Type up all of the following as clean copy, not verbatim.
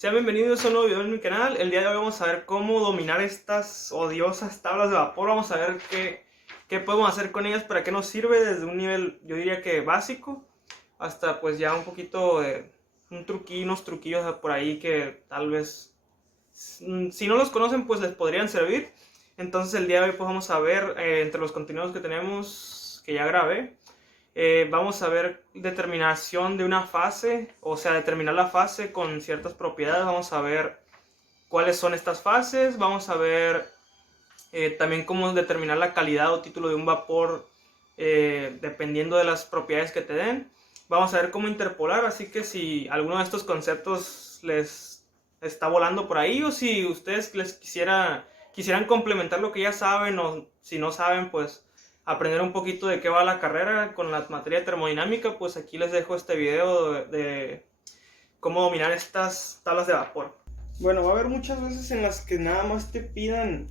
Sean bienvenidos a un nuevo video en mi canal. El día de hoy vamos a ver cómo dominar estas odiosas tablas de vapor. Vamos a ver qué podemos hacer con ellas, para qué nos sirve desde un nivel, yo diría que básico, hasta pues ya un poquito de unos truquillos por ahí que tal vez, si no los conocen, pues les podrían servir. Entonces el día de hoy pues vamos a ver, entre los contenidos que tenemos, que ya grabé, vamos a ver determinación de una fase, o sea, determinar la fase con ciertas propiedades. Vamos a ver cuáles son estas fases. Vamos a ver también cómo determinar la calidad o título de un vapor, dependiendo de las propiedades que te den. Vamos a ver cómo interpolar, así que si alguno de estos conceptos les está volando por ahí, o si ustedes quisieran complementar lo que ya saben, o si no saben, pues aprender un poquito de qué va la carrera con la materia de termodinámica, pues aquí les dejo este video de cómo dominar estas tablas de vapor. Bueno, va a haber muchas veces en las que nada más te pidan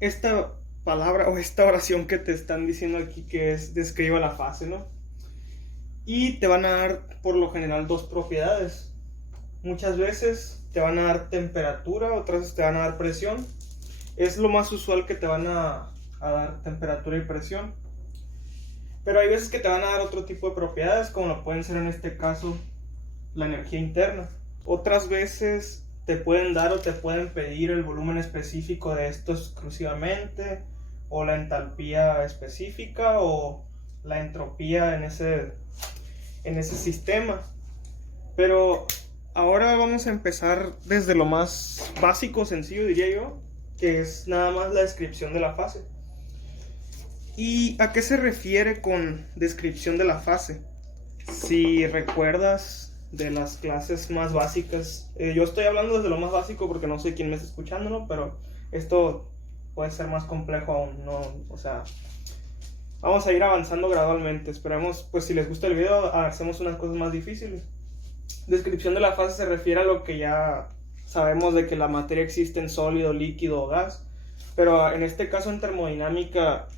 esta palabra o esta oración que te están diciendo aquí, que es describa la fase, ¿no? Y te van a dar por lo general dos propiedades. Muchas veces te van a dar temperatura, otras veces te van a dar presión. Es lo más usual que te van a dar temperatura y presión. Pero hay veces que te van a dar otro tipo de propiedades, como lo pueden ser en este caso la energía interna. Otras veces te pueden dar o te pueden pedir el volumen específico de esto exclusivamente, o la entalpía específica, o la entropía en ese sistema. Pero ahora vamos a empezar desde lo más básico, sencillo diría yo, que es nada más la descripción de la fase. ¿Y a qué se refiere con descripción de la fase? Si recuerdas de las clases más básicas, yo estoy hablando desde lo más básico porque no sé quién me está escuchando, ¿no? Pero esto puede ser más complejo aún, ¿no? O sea, vamos a ir avanzando gradualmente. Esperemos, pues si les gusta el video, hacemos unas cosas más difíciles. Descripción de la fase se refiere a lo que ya sabemos, de que la materia existe en sólido, líquido o gas. Pero en este caso, en termodinámica,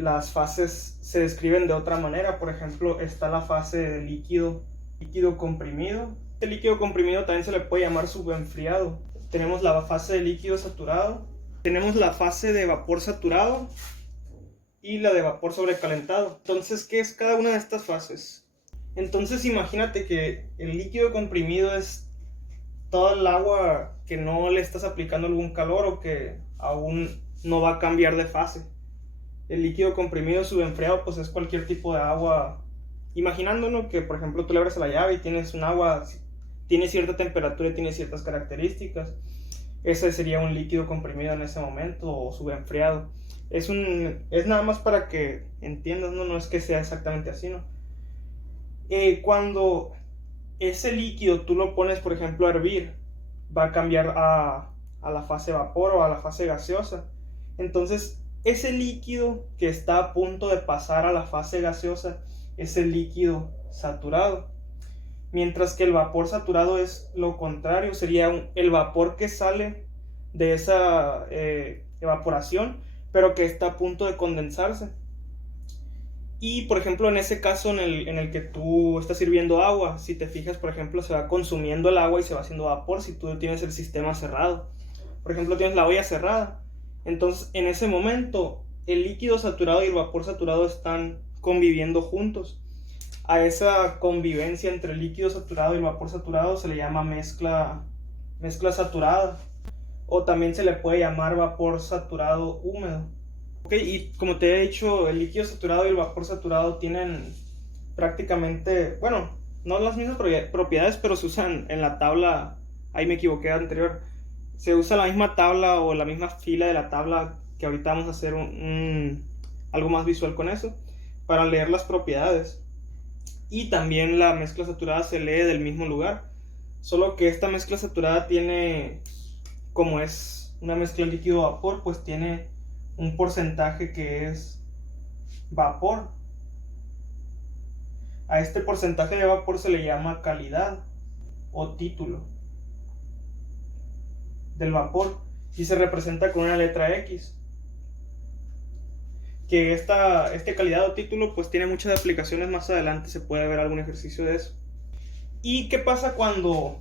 las fases se describen de otra manera. Por ejemplo, está la fase de líquido comprimido. Este líquido comprimido también se le puede llamar subenfriado. Tenemos la fase de líquido saturado, tenemos la fase de vapor saturado y la de vapor sobrecalentado. Entonces, ¿qué es cada una de estas fases? Entonces, imagínate que el líquido comprimido es toda el agua que no le estás aplicando algún calor, o que aún no va a cambiar de fase. El líquido comprimido subenfriado pues es cualquier tipo de agua. Imaginándonos que, por ejemplo, tú le abres la llave y tienes un agua, tiene cierta temperatura y tiene ciertas características. Ese sería un líquido comprimido en ese momento, o subenfriado. Es nada más para que entiendas, ¿no? No es que sea exactamente así, ¿no? Cuando ese líquido tú lo pones, por ejemplo, a hervir, va a cambiar a la fase vapor o a la fase gaseosa. Entonces, ese líquido que está a punto de pasar a la fase gaseosa es el líquido saturado. Mientras que el vapor saturado es lo contrario, sería el vapor que sale de esa evaporación, pero que está a punto de condensarse. Y por ejemplo, en ese caso en el que tú estás hirviendo agua, si te fijas, por ejemplo, se va consumiendo el agua y se va haciendo vapor si tú tienes el sistema cerrado. Por ejemplo, tienes la olla cerrada. Entonces, en ese momento, el líquido saturado y el vapor saturado están conviviendo juntos. A esa convivencia entre el líquido saturado y el vapor saturado se le llama mezcla saturada, o también se le puede llamar vapor saturado húmedo. Okay, y como te he dicho, el líquido saturado y el vapor saturado tienen prácticamente, bueno, no las mismas propiedades, pero se usan en la tabla. Ahí me equivoqué anterior. Se usa la misma tabla o la misma fila de la tabla, que ahorita vamos a hacer algo más visual con eso, para leer las propiedades. Y también la mezcla saturada se lee del mismo lugar, solo que esta mezcla saturada tiene, como es una mezcla líquido-vapor, pues tiene un porcentaje que es vapor. A este porcentaje de vapor se le llama calidad o título del vapor, y se representa con una letra X. Que este calidad o título pues tiene muchas aplicaciones. Más adelante se puede ver algún ejercicio de eso. ¿Y qué pasa cuando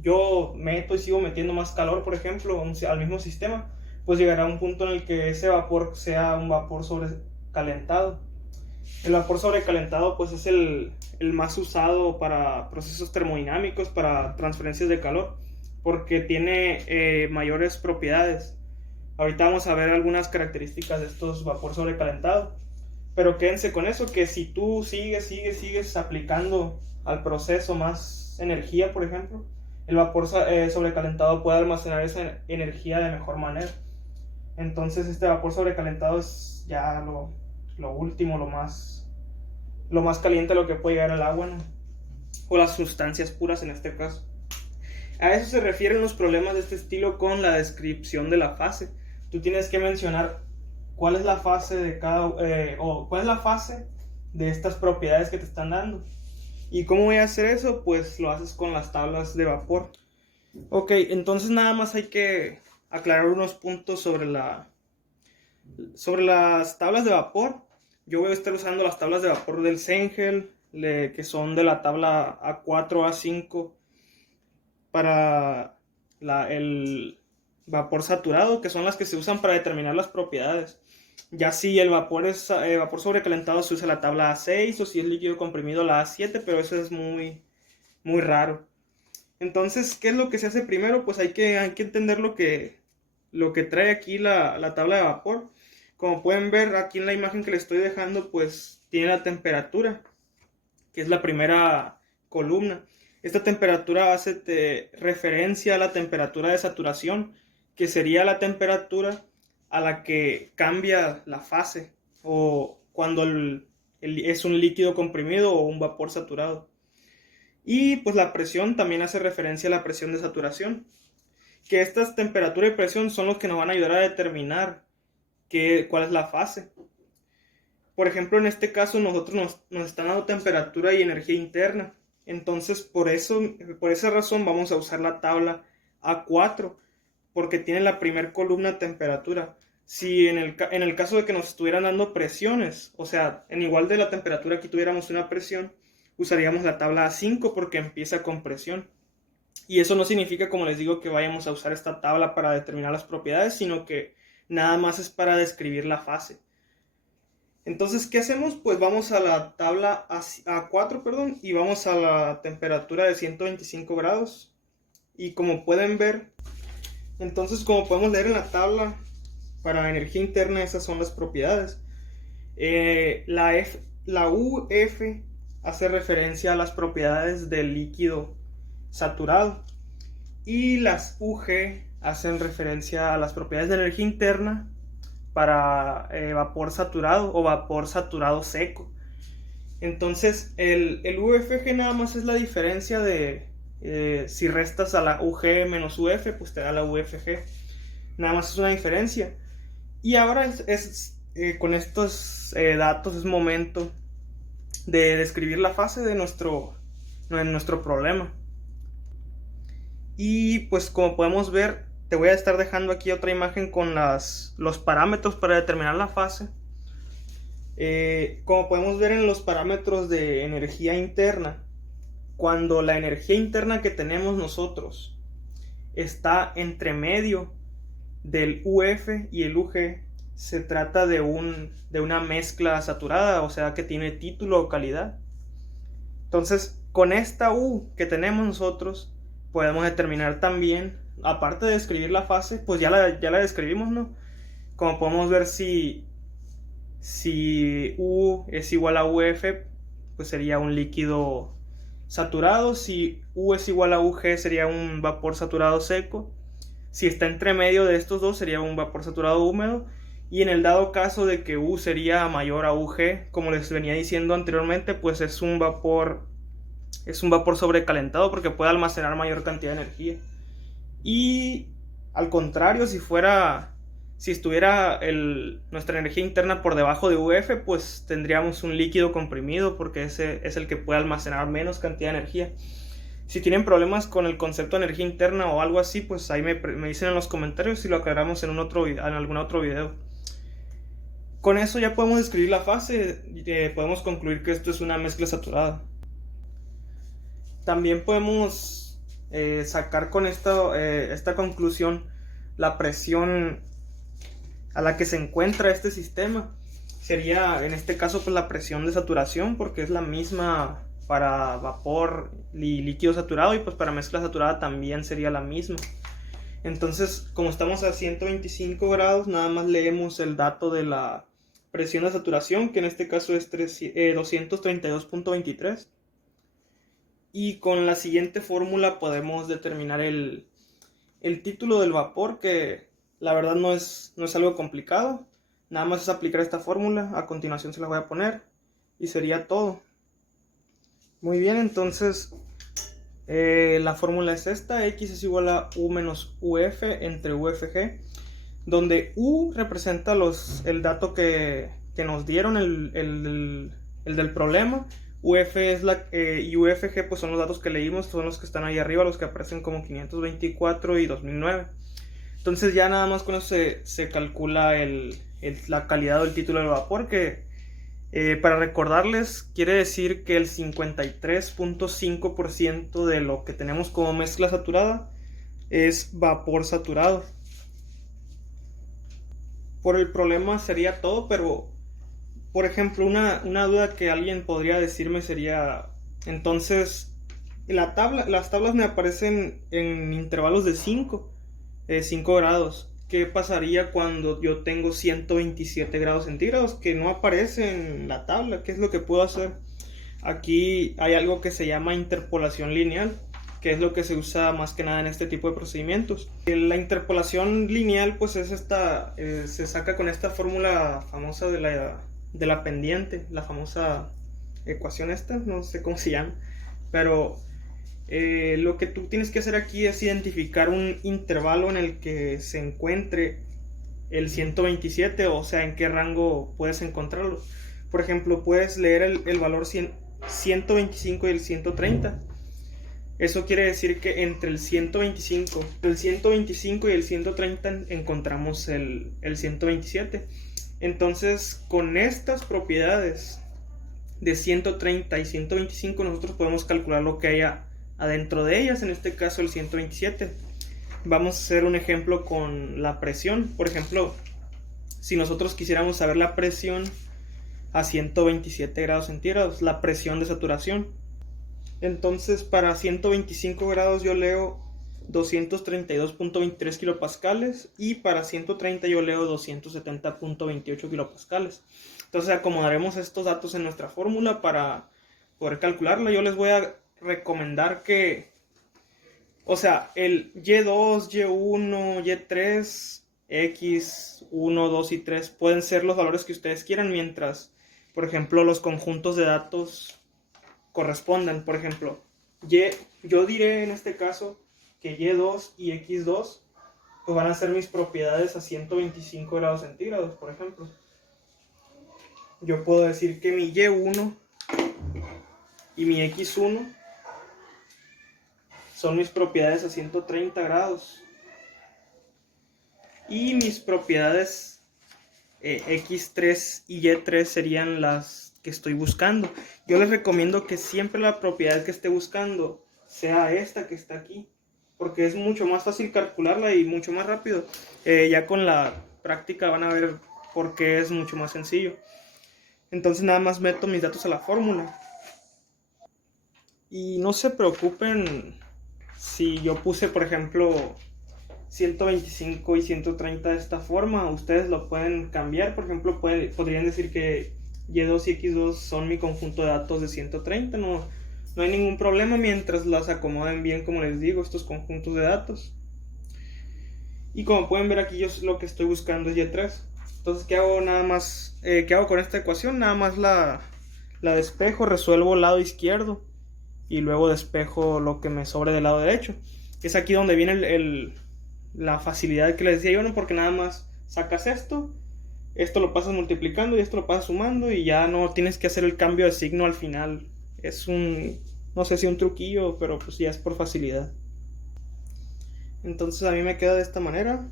yo meto y sigo metiendo más calor, por ejemplo, al mismo sistema, pues llegará un punto en el que ese vapor sea un vapor sobrecalentado. El vapor sobrecalentado pues es el más usado para procesos termodinámicos, para transferencias de calor, porque tiene mayores propiedades. Ahorita vamos a ver algunas características de estos vapor sobrecalentado, pero quédense con eso, que si tú sigues aplicando al proceso más energía, por ejemplo, el vapor sobrecalentado puede almacenar esa energía de mejor manera. Entonces este vapor sobrecalentado es ya lo último, lo más caliente a lo que puede llegar el agua, ¿no? O las sustancias puras en este caso. A eso se refieren los problemas de este estilo con la descripción de la fase. Tú tienes que mencionar cuál es la fase de cuál es la fase de estas propiedades que te están dando. ¿Y cómo voy a hacer eso? Pues lo haces con las tablas de vapor. Ok, entonces nada más hay que aclarar unos puntos sobre las tablas de vapor. Yo voy a estar usando las tablas de vapor del Cengel, que son de la tabla A4, A5, para el vapor saturado, que son las que se usan para determinar las propiedades. Ya si el vapor es vapor sobrecalentado, se usa la tabla A6, o si es líquido comprimido, la A7, pero eso es muy, muy raro. Entonces, ¿qué es lo que se hace primero? Pues hay que entender lo que trae aquí la tabla de vapor. Como pueden ver aquí en la imagen que les estoy dejando, pues tiene la temperatura, que es la primera columna. Esta temperatura hace referencia a la temperatura de saturación, que sería la temperatura a la que cambia la fase, o cuando es un líquido comprimido o un vapor saturado. Y pues la presión también hace referencia a la presión de saturación, que estas temperatura y presión son los que nos van a ayudar a determinar cuál es la fase. Por ejemplo, en este caso nosotros nos están dando temperatura y energía interna. Entonces, por esa razón vamos a usar la tabla A4, porque tiene la primer columna temperatura. Si en el caso de que nos estuvieran dando presiones, o sea, en igual de la temperatura aquí tuviéramos una presión, usaríamos la tabla A5 porque empieza con presión. Y eso no significa, como les digo, que vayamos a usar esta tabla para determinar las propiedades, sino que nada más es para describir la fase. Entonces, ¿qué hacemos? Pues vamos a la tabla A4, perdón, y vamos a la temperatura de 125 grados. Y como pueden ver, entonces como podemos leer en la tabla, para energía interna esas son las propiedades. La UF hace referencia a las propiedades del líquido saturado. Y las UG hacen referencia a las propiedades de energía interna para vapor saturado o vapor saturado seco. Entonces el UFG nada más es la diferencia de si restas a la UG menos UF, pues te da la UFG. Nada más es una diferencia. Y ahora con estos datos es momento de describir la fase de nuestro problema. Y pues como podemos ver, te voy a estar dejando aquí otra imagen con los parámetros para determinar la fase. Como podemos ver en los parámetros de energía interna, cuando la energía interna que tenemos nosotros está entre medio del UF y el UG, se trata de una mezcla saturada, o sea que tiene título o calidad. Entonces, con esta U que tenemos nosotros, podemos determinar también, aparte de describir la fase, pues ya la describimos, ¿no? Como podemos ver, si U es igual a UF, pues sería un líquido saturado. Si U es igual a UG, sería un vapor saturado seco. Si está entre medio de estos dos, sería un vapor saturado húmedo. Y en el dado caso de que U sería mayor a UG, como les venía diciendo anteriormente, pues es un vapor sobrecalentado porque puede almacenar mayor cantidad de energía. Y al contrario, si estuviera nuestra energía interna por debajo de UF, pues tendríamos un líquido comprimido porque ese es el que puede almacenar menos cantidad de energía. Si tienen problemas con el concepto de energía interna o algo así, pues ahí me dicen en los comentarios y lo aclaramos en algún otro video. Con eso ya podemos describir la fase y podemos concluir que esto es una mezcla saturada. También podemos sacar con esta conclusión la presión a la que se encuentra este sistema. Sería en este caso pues la presión de saturación, porque es la misma para vapor y líquido saturado, y pues para mezcla saturada también sería la misma. Entonces, como estamos a 125 grados, nada más leemos el dato de la presión de saturación, que en este caso es 232.23. Y con la siguiente fórmula podemos determinar el título del vapor, que la verdad no es algo complicado. Nada más es aplicar esta fórmula. A continuación se la voy a poner y sería todo. Muy bien, entonces la fórmula es esta: X es igual a U menos UF entre UFG, donde U representa el dato que nos dieron, el del problema. UF es y UFG pues son los datos que leímos, son los que están ahí arriba, los que aparecen como 524 y 2009. Entonces ya nada más con eso se calcula la calidad del título del vapor, que para recordarles quiere decir que el 53.5% de lo que tenemos como mezcla saturada es vapor saturado. Por el problema sería todo, pero por ejemplo una duda que alguien podría decirme sería: entonces las tablas me aparecen en intervalos de 5 grados. ¿Qué pasaría cuando yo tengo 127 grados centígrados que no aparece en la tabla? ¿Qué es lo que puedo hacer? Aquí hay algo que se llama interpolación lineal, que es lo que se usa más que nada en este tipo de procedimientos. La interpolación lineal pues es se saca con esta fórmula famosa de la pendiente, la famosa ecuación esta, no sé cómo se llama, pero lo que tú tienes que hacer aquí es identificar un intervalo en el que se encuentre el 127, o sea, en qué rango puedes encontrarlo. Por ejemplo, puedes leer el valor 125 y el 130. Eso quiere decir que entre el 125 y el 130 encontramos el 127. Entonces, con estas propiedades de 130 y 125 nosotros podemos calcular lo que haya adentro de ellas, en este caso el 127. Vamos a hacer un ejemplo con la presión. Por ejemplo, si nosotros quisiéramos saber la presión a 127 grados centígrados, la presión de saturación, entonces para 125 grados yo leo 232.23 kilopascales y para 130 yo leo 270.28 kilopascales. Entonces acomodaremos estos datos en nuestra fórmula para poder calcularla. Yo les voy a recomendar que, o sea, el Y2, Y1, Y3, X1, 2 y 3 pueden ser los valores que ustedes quieran, mientras, por ejemplo, los conjuntos de datos correspondan. Por ejemplo, yo diré en este caso que Y2 y X2 pues van a ser mis propiedades a 125 grados centígrados, por ejemplo. Yo puedo decir que mi Y1 y mi X1 son mis propiedades a 130 grados. Y mis propiedades X3 y Y3 serían las que estoy buscando. Yo les recomiendo que siempre la propiedad que esté buscando sea esta que está aquí, porque es mucho más fácil calcularla y mucho más rápido. Ya con la práctica van a ver por qué es mucho más sencillo. Entonces nada más meto mis datos a la fórmula. Y no se preocupen si yo puse, por ejemplo, 125 y 130 de esta forma. Ustedes lo pueden cambiar. Por ejemplo, podrían decir que Y2 y X2 son mi conjunto de datos de 130. No hay ningún problema mientras las acomoden bien, como les digo, estos conjuntos de datos. Y como pueden ver aquí, yo lo que estoy buscando es Y3. Entonces, ¿qué hago? ¿Qué hago con esta ecuación? Nada más la despejo, resuelvo el lado izquierdo y luego despejo lo que me sobre del lado derecho. Es aquí donde viene la facilidad que les decía yo, ¿no? Porque nada más sacas esto lo pasas multiplicando y esto lo pasas sumando y ya no tienes que hacer el cambio de signo al final. Es no sé si un truquillo, pero pues ya es por facilidad. Entonces a mí me queda de esta manera.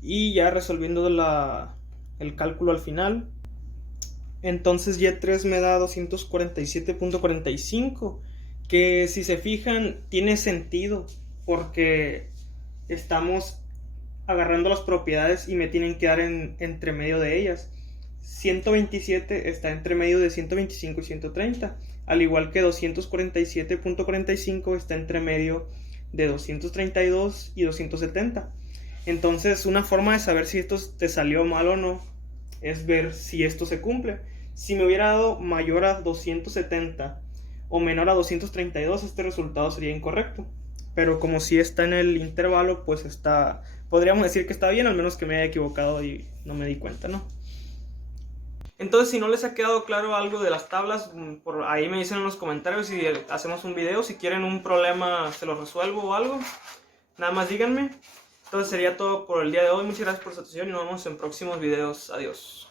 Y ya resolviendo el cálculo al final, entonces Y3 me da 247.45 que si se fijan tiene sentido porque estamos agarrando las propiedades y me tienen que dar entre medio de ellas. 127 está entre medio de 125 y 130, al igual que 247.45 está entre medio de 232 y 270. Entonces, una forma de saber si esto te salió mal o no es ver si esto se cumple. Si me hubiera dado mayor a 270 o menor a 232, este resultado sería incorrecto. Pero como si está en el intervalo, pues está, podríamos decir que está bien, al menos que me haya equivocado y no me di cuenta, ¿no? Entonces, si no les ha quedado claro algo de las tablas, por ahí me dicen en los comentarios y hacemos un video. Si quieren un problema, se lo resuelvo o algo. Nada más díganme. Entonces sería todo por el día de hoy. Muchas gracias por su atención y nos vemos en próximos videos. Adiós.